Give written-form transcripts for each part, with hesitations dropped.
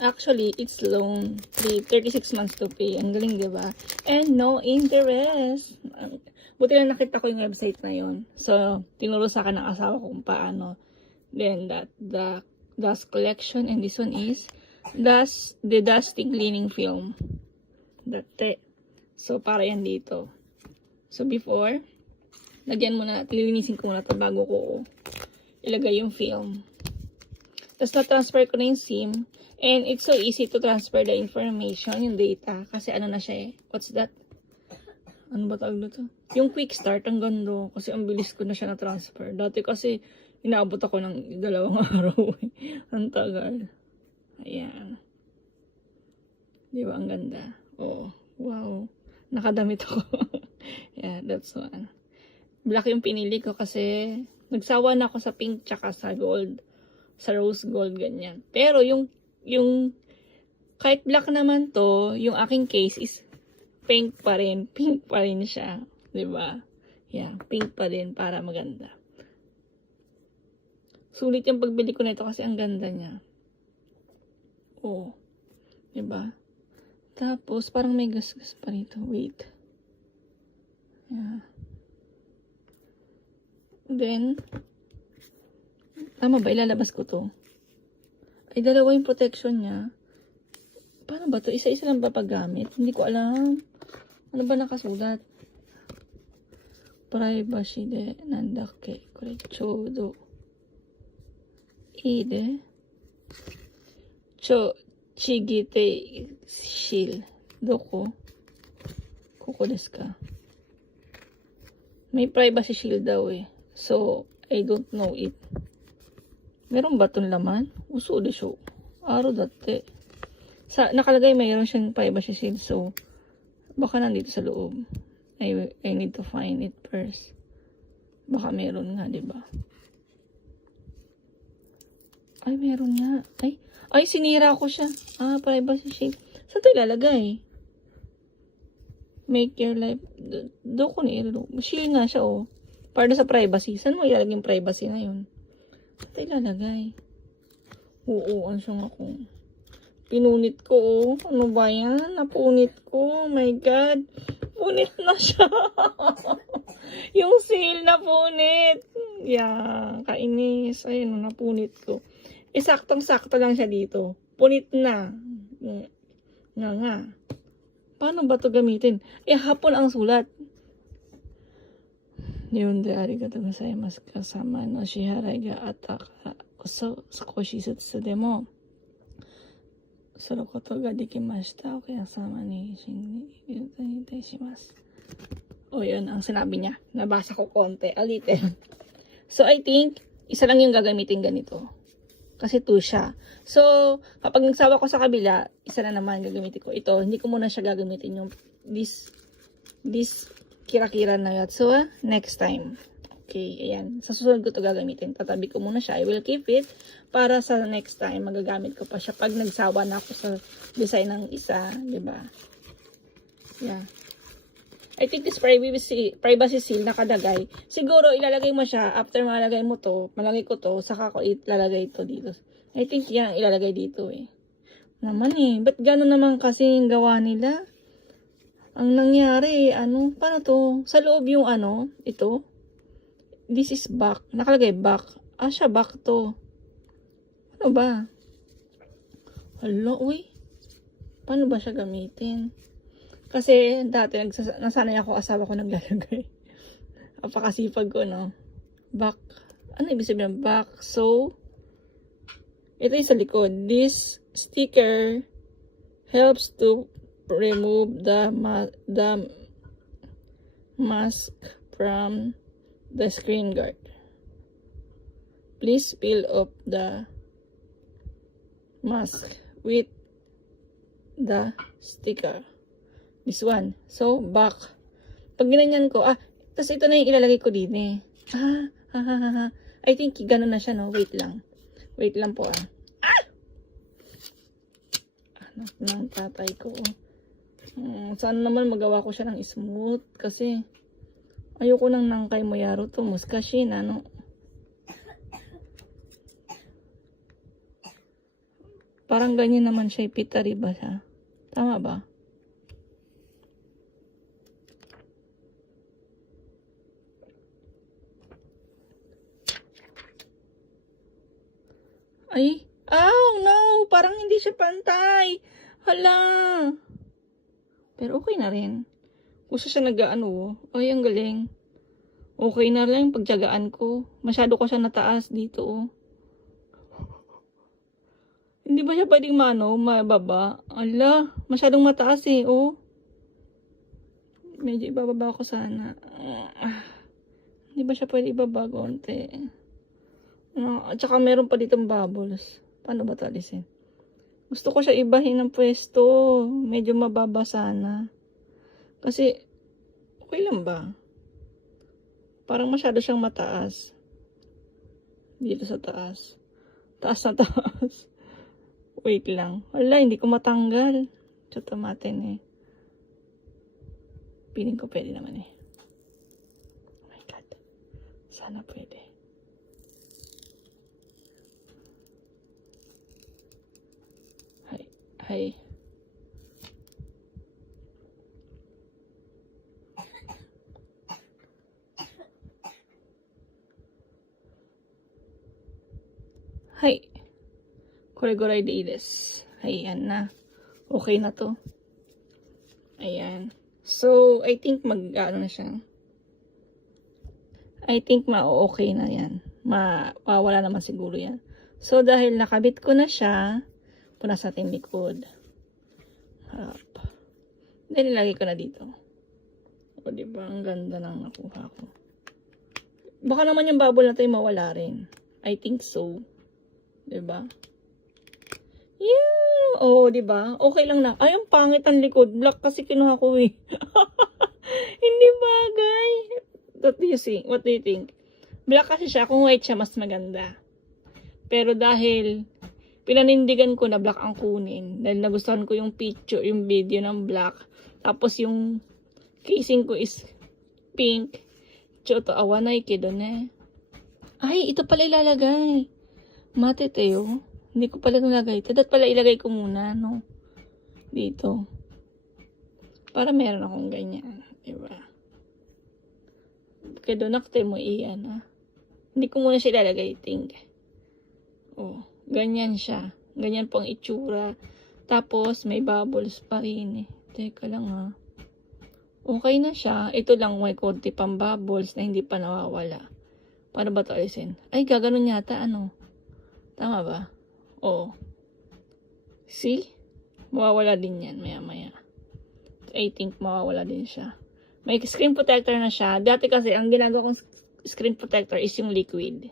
Actually, it's loan. 36 months to pay. Ang galing, diba? And no interest. Buti lang nakita ko yung website na yun. So, tinuro sa akin ng asawa ko kung paano. Then, the dust collection. And this one is the dusting cleaning film. Dati. So, para yan dito. So, before, lagyan muna, lilinisin ko muna ito bago ko ilagay yung film. Tapos, na-transfer ko na yung SIM. And it's so easy to transfer the information, yung data. Kasi ano na siya eh. What's that? Ano ba tawag nito? Yung quick start, ang ganda. Kasi ang bilis ko na siya na-transfer. Dati kasi, inaabot ako ng 2 araw. Ang tagal. Ayan. Di ba? Ang ganda. Oh, wow. Nakadamit ako. Yeah, that's one. Black yung pinili ko kasi nagsawa na ako sa pink tsaka sa gold. Sa rose gold, ganyan. Pero yung kahit black naman to, yung aking case is pink pa rin. Pink pa rin siya. Diba? Yeah, pink pa rin para maganda. Sulit yung pagbili ko na ito kasi ang ganda niya. Oh. Diba? Tapos, parang may gas-gas pa rito. Wait. Yeah. Then, tama ba? Ilalabas ko to. Ay, 2 yung protection niya. Paano ba to? Isa-isa lang ba paggamit? Hindi ko alam. Ano ba nakasulat? Privacy de nandake. Kore, chodo. Ide. Chigite shield. Doko. Koko desu ka? May privacy shield daw eh. So, I don't know it. Meron ba itong laman? Uso de show. Aro dati. Nakalagay mayroon siyang privacy shield. So, baka nandito sa loob. I need to find it first. Baka meron nga, diba? Ay, meron nga. Ay, sinira ko siya. Privacy shield. Saan ito ilalagay? Make your life. Doon ko nilalo. Shield nga siya, oh. Para sa privacy. Saan mo ilalagay yung privacy na yun? Saan ito ilalagay? Oo, ansyon ako. Pinunit ko, oh. Ano ba yan? Napunit ko. Oh my God. Punit na siya. Yung seal na punit. Yeah, kainis. Ayun, napunit ko. Saktong-sakto lang siya dito. Punit na. Nga. Paano ba to gamitin? Hapon ang sulat. Yun de arigatou gozaimasu kasama no shiharai ga atta kara koso skoshi zutsu demo suru koto ga dekimashita. Okayasama ni shinri shimasu. O yun ang sinabi niya. Nabasa ko konti. A little. So I think isa lang yung gagamitin ganito. Kasi 2 siya. So kapag nagsawa ko sa kabila, isa na naman gagamitin ko. Ito, hindi ko muna siya gagamitin yung this kira-kira na yatsu next time. Okay, ayan. Sa susunod ko to gagamitin. Tatabi ko muna siya. I will keep it para sa next time. Magagamit ko pa siya pag nagsawa na ako sa design ng isa. Diba? Yeah. I think this privacy seal nakalagay. Siguro ilalagay mo siya after malagay mo to. Malagay ko to. Saka ko ilalagay to dito. I think yan ilalagay dito eh. Naman eh. Ba't gano'n naman kasi yung gawa nila? Ang nangyari, paano to? Sa loob yung ito. This is back. Nakalagay back. Siya back to. Ano ba? Hala, uy. Paano ba siya gamitin? Kasi dati, nasanay ako, asawa ko naglalagay. Apakasipag ko, no? Back. Ano ibig sabihin? Back. So, ito yung sa likod. This sticker helps to remove the mask from the screen guard. Please peel off the mask with the sticker. This one. So, back. Pag ginanyan ko, tapos ito na yung ilalagay ko din eh. I think gano'n na siya, no? Wait lang. Wait lang po, Anak ng tatay ko, Sana naman magawa ko siya ng smooth kasi ayoko nang nangkay mo yaro to muskashin Parang ganyan naman siya, pitari ba siya? Tama ba? Ay, oh no, parang hindi siya pantay. Hala. Pero okay na rin. Gusto siya nag-ano, ay ang galing. Okay na lang yung pagtyagaan ko. Masyado ko siya nataas dito, oh. Hindi ba siya pwedeng mababa? Ala, masyadong mataas eh, oh. Medyo ibababa ko sana. Hindi ba siya pwede ibaba konti? At saka meron pa ditong bubbles. Paano ba talisin? Gusto ko siya ibahin ng pwesto. Medyo mababa sana. Kasi, okay lang ba? Parang masyado siyang mataas. Dito sa taas. Taas na taas. Wait lang. Wala, hindi ko matanggal. Chuto natin eh. Piling ko pwede naman eh. Oh my God. Sana pwede. Hay. Hay. これぐらいでいいです。Ayan na. Okay na to. Ayan. So, I think ano na siya. I think ma-okay na yan. Mawawala naman siguro yan. So, dahil nakabit ko na siya, punas natin likod. Harap. Dahil nilagay ko na dito. O, diba? Ang ganda ng nakuha ko. Baka naman yung bubble na tayo mawala rin. I think so. Diba? Yeah! Oh, diba? Okay lang na. Ay, ang pangit ang likod. Black kasi kinuha ko eh. Hindi bagay. What do you think? What do you think? Black kasi siya. Kung white siya, mas maganda. Pero dahil pinanindigan ko na black ang kunin. Dahil nagustuhan ko yung picture, yung video ng black. Tapos yung casing ko is pink. Choto awanay kido ne. Ay, ito pala ilalagay. Mate tayo. Hindi ko pala nilagay. Dapat pala ilagay ko muna, no? Dito. Para meron akong ganyan. Diba? Kaya doon nakita mo iyan, ha? Hindi ko muna siya ilalagay, think. Oh, ganyan siya. Ganyan po ang itsura. Tapos, may bubbles pa rin, eh. Teka lang, ha? Okay na siya. Ito lang, may konti pang bubbles na hindi pa nawawala. Paano ba ito alisin? Ay, gaganon yata, ano? Tama ba? Oo. See? Mawawala din yan maya-maya. I think mawawala din siya. May screen protector na siya. Dati kasi, ang ginagawa kong screen protector is yung liquid.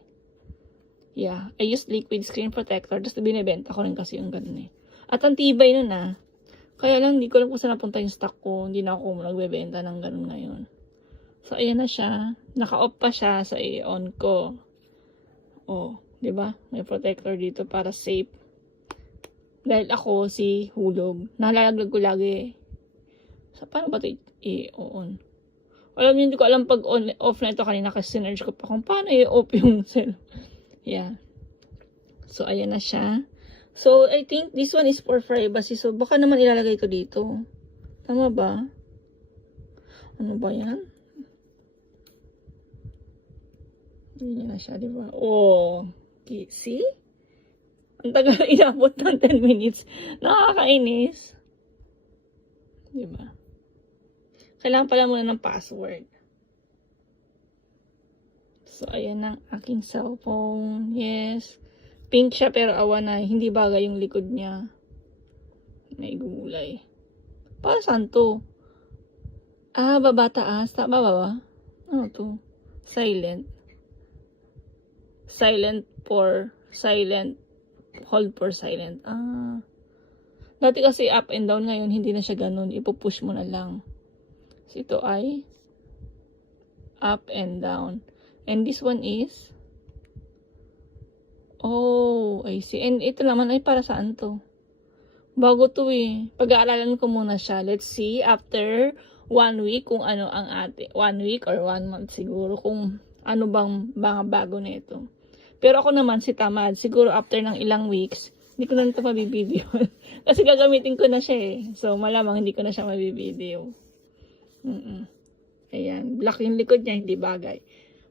Yeah. I use liquid screen protector. Tapos binibenta ko rin kasi yung ganun eh. At ang tibay nun ah. Kaya lang, hindi ko lang kung saan napunta yung stock ko. Hindi na ako nagbebenta ng ganun ngayon. So, ayan na siya. Naka-off pa siya sa i-on ko. Oh. Diba? May protector dito para safe. Dahil ako si hulog. Nalalaglag ko lagi. So, paano ba ito i-on? Alam niyo, hindi ko alam pag off na ito kanina kasi sinerge ko pa kung paano i-off yung cell. Yeah. So, ayan na siya. So, I think this one is for privacy. So, baka naman ilalagay ko dito. Tama ba? Ano ba yan? Yan na siya, diba? Oh. See? Ang tagal inabot ng 10 minutes. Nakakainis. Diba? Kailangan pala muna ng password. So, ayan ang aking cellphone. Yes. Pink siya pero awan na. Hindi bagay yung likod niya. May gulay. Para saan to? Ah, baba taas. Tama ba? Ano to? Silent. Silent. Hold for silent. Ah. Dati kasi up and down, ngayon hindi na siya ganun. Ipupush mo na lang. So, ito ay up and down. And this one is oh, I see. And ito naman ay para saan to? Bago to eh. Pag-aaralan ko muna siya. Let's see after 1 week kung ano ang 1 week or 1 month siguro kung ano bang mga bago na ito. Pero ako naman si tamad, siguro after ng ilang weeks, Hindi ko na ito mabibideo. Kasi gagamitin ko na siya eh. So, malamang hindi ko na siya mabibideo. Ayan. Black yung likod niya, hindi bagay.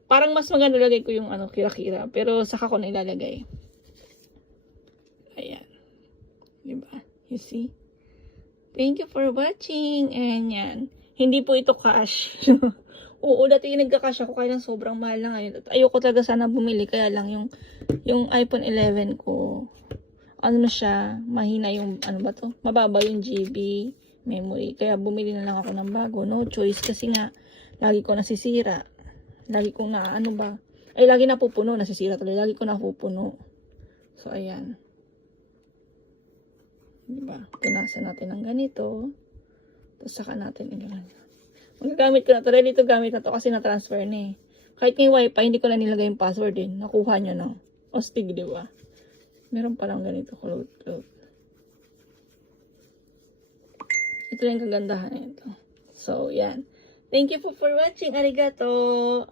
Parang mas maganda lagay ko yung kira-kira. Pero saka ko na ilalagay. Ayan. Diba? You see? Thank you for watching. And yan. Hindi po ito cash. Oo, dati nagka-cash ako. Kaya lang sobrang mahal na ngayon. At ayoko talaga sana bumili. Kaya lang yung iPhone 11 ko, ano na siya, mahina yung, ano ba to? Mababa yung GB memory. Kaya bumili na lang ako ng bago. No choice. Kasi nga, lagi ko nasisira. Lagi kong lagi napupuno. Nasisira tuloy. Lagi ko napupuno. So, ayan. Diba? Punasan natin ng ganito. Tapos saka natin ilagay. Magagamit ko na to. Ready to gamit na to kasi na-transfer na eh. Kahit yung wifi, hindi ko na nilagay yung password din. Nakuha nyo na. Ostig, diba? Meron palang ganito. Cloud. Ito yung kagandahan nito. So, yan. Thank you for watching. Arigato!